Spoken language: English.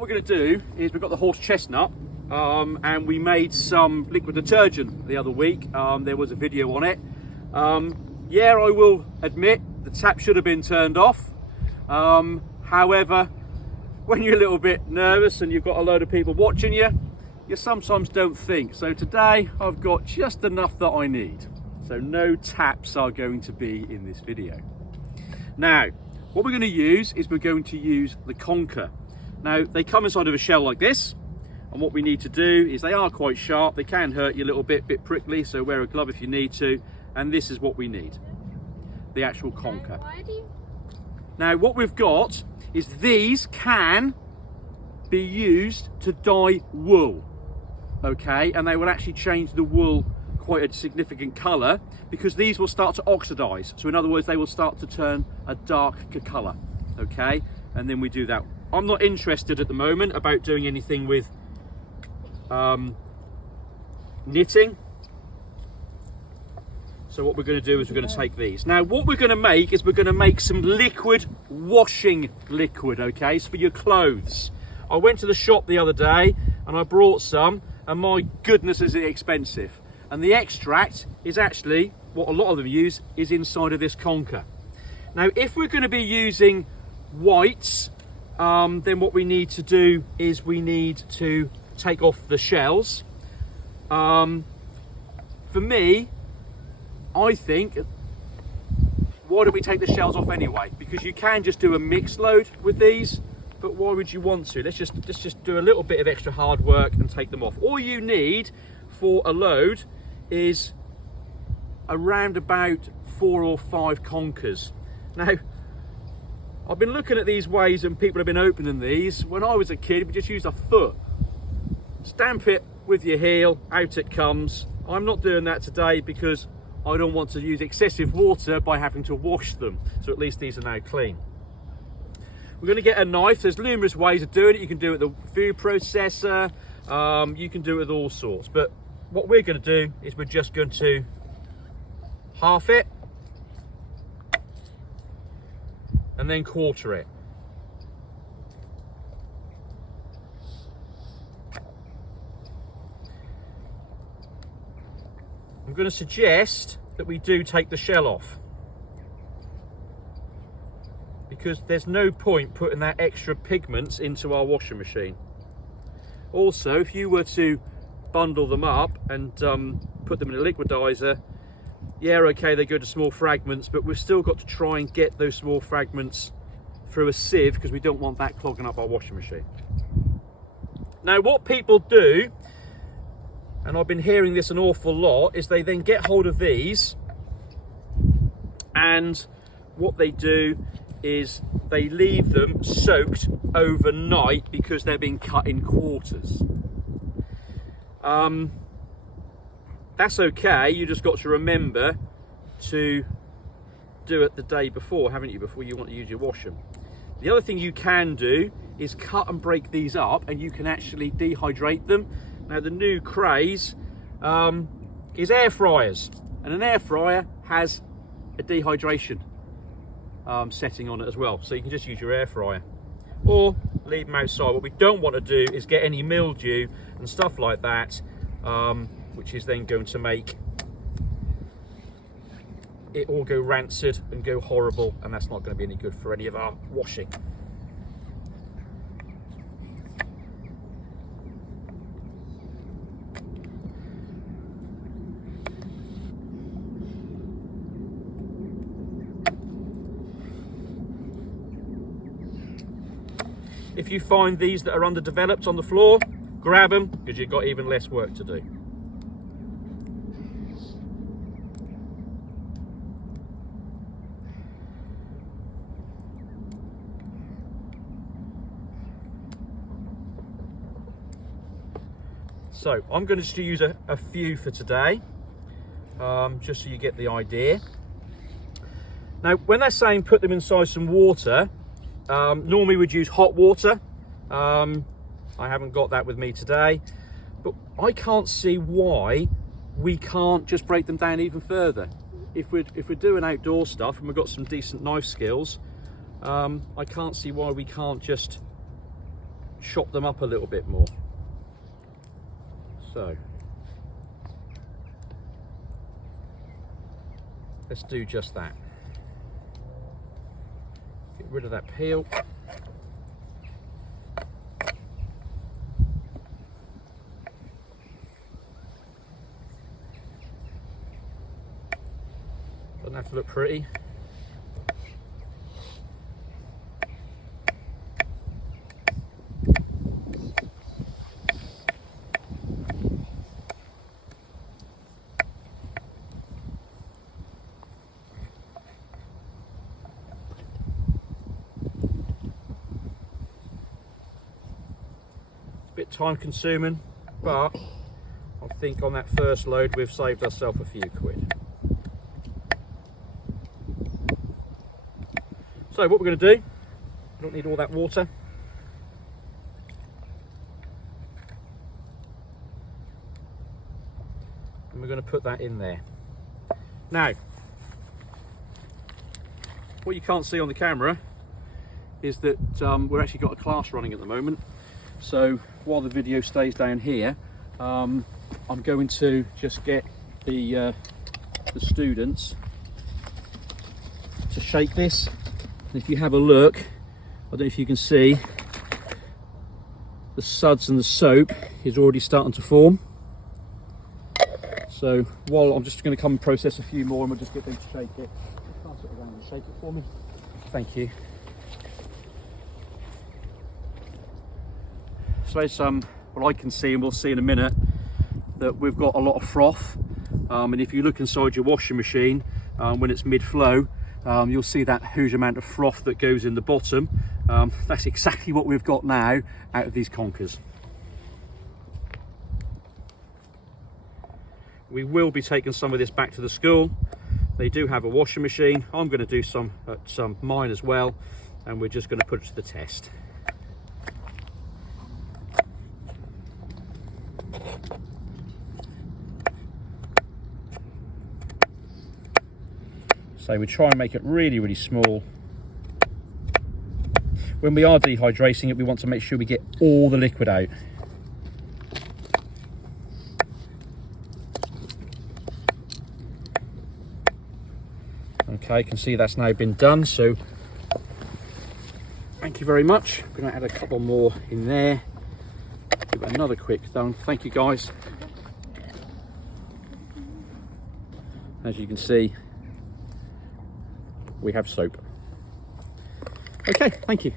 what we're going to do is we've got the horse chestnut and we made some liquid detergent the other week. There was a video on it. Yeah, I will admit the tap should have been turned off. However, when you're a little bit nervous and you've got a load of people watching you, you sometimes don't think. So today I've got just enough that I need. So no taps are going to be in this video. Now, what we're going to use is we're going to use the Conker. Now, they come inside of a shell like this. And what we need to do is they are quite sharp. They can hurt you a little bit prickly. So wear a glove if you need to. And this is what we need. The actual Conker. Now, what we've got is these can be used to dye wool. Okay, and they will actually change the wool quite a significant colour because these will start to oxidize. So in other words, they will start to turn a darker colour. Okay, and then we do that. I'm not interested at the moment about doing anything with knitting. So what we're going to do is we're going to take these. Now what we're going to make is we're going to make some liquid washing liquid, okay, so for your clothes. I went to the shop the other day and I brought some, and my goodness is it expensive. And the extract is actually, what a lot of them use, is inside of this Conker. Now if we're going to be using whites, then what we need to do is we need to take off the shells. For me, I think, why don't we take the shells off anyway? Because you can just do a mixed load with these, but why would you want to? Let's just do a little bit of extra hard work and take them off. All you need for a load is around about 4 or 5 Conkers. Now, I've been looking at these ways and people have been opening these. When I was a kid, we just used a foot. Stamp it with your heel, out it comes. I'm not doing that today because I don't want to use excessive water by having to wash them. So at least these are now clean. We're going to get a knife. There's numerous ways of doing it. You can do it with the food processor. You can do it with all sorts. But what we're going to do is we're just going to half it and then quarter it. I'm going to suggest that we do take the shell off because there's no point putting that extra pigments into our washing machine. Also, if you were to bundle them up and put them in a liquidizer, yeah, okay, they go to small fragments, but we've still got to try and get those small fragments through a sieve because we don't want that clogging up our washing machine. Now, what people do, and I've been hearing this an awful lot, is they then get hold of these and what they do is they leave them soaked overnight because they're being cut in quarters. That's okay, you just got to remember to do it the day before, haven't you, before you want to use your washing. The other thing you can do is cut and break these up and you can actually dehydrate them. Now the new craze is air fryers, and an air fryer has a dehydration setting on it as well, so you can just use your air fryer or leave them outside. What we don't want to do is get any mildew and stuff like that, which is then going to make it all go rancid and go horrible, and that's not going to be any good for any of our washing. If you find these that are underdeveloped on the floor, grab them because you've got even less work to do. So I'm going to just use a few for today, just so you get the idea. Now, when they're saying put them inside some water, normally we'd use hot water. I haven't got that with me today, but I can't see why we can't just break them down even further. If we're doing outdoor stuff and we've got some decent knife skills, I can't see why we can't just chop them up a little bit more. So let's do just that. Get rid of that peel. Doesn't have to look pretty. It's a bit time consuming, but I think on that first load we've saved ourselves a few quid. So what we're going to do, I don't need all that water. And we're going to put that in there. Now, what you can't see on the camera is that we've actually got a class running at the moment. So while the video stays down here, I'm going to just get the students to shake this. And if you have a look, I don't know if you can see, the suds and the soap is already starting to form. So while I'm just going to come and process a few more, and we'll just get them to shake it. Pass it around and shake it for me. Thank you. So it's what I can see, and we'll see in a minute, that we've got a lot of froth. And if you look inside your washing machine when it's mid-flow, you'll see that huge amount of froth that goes in the bottom. That's exactly what we've got now out of these conkers. We will be taking some of this back to the school. They do have a washing machine. I'm going to do some at mine as well, and we're just going to put it to the test. So we try and make it really, really small. When we are dehydrating it, we want to make sure we get all the liquid out. Okay, you can see that's now been done, so thank you very much. We're going to add a couple more in there. Give it another quick done. Thank you guys. As you can see, we have soap. Okay, thank you.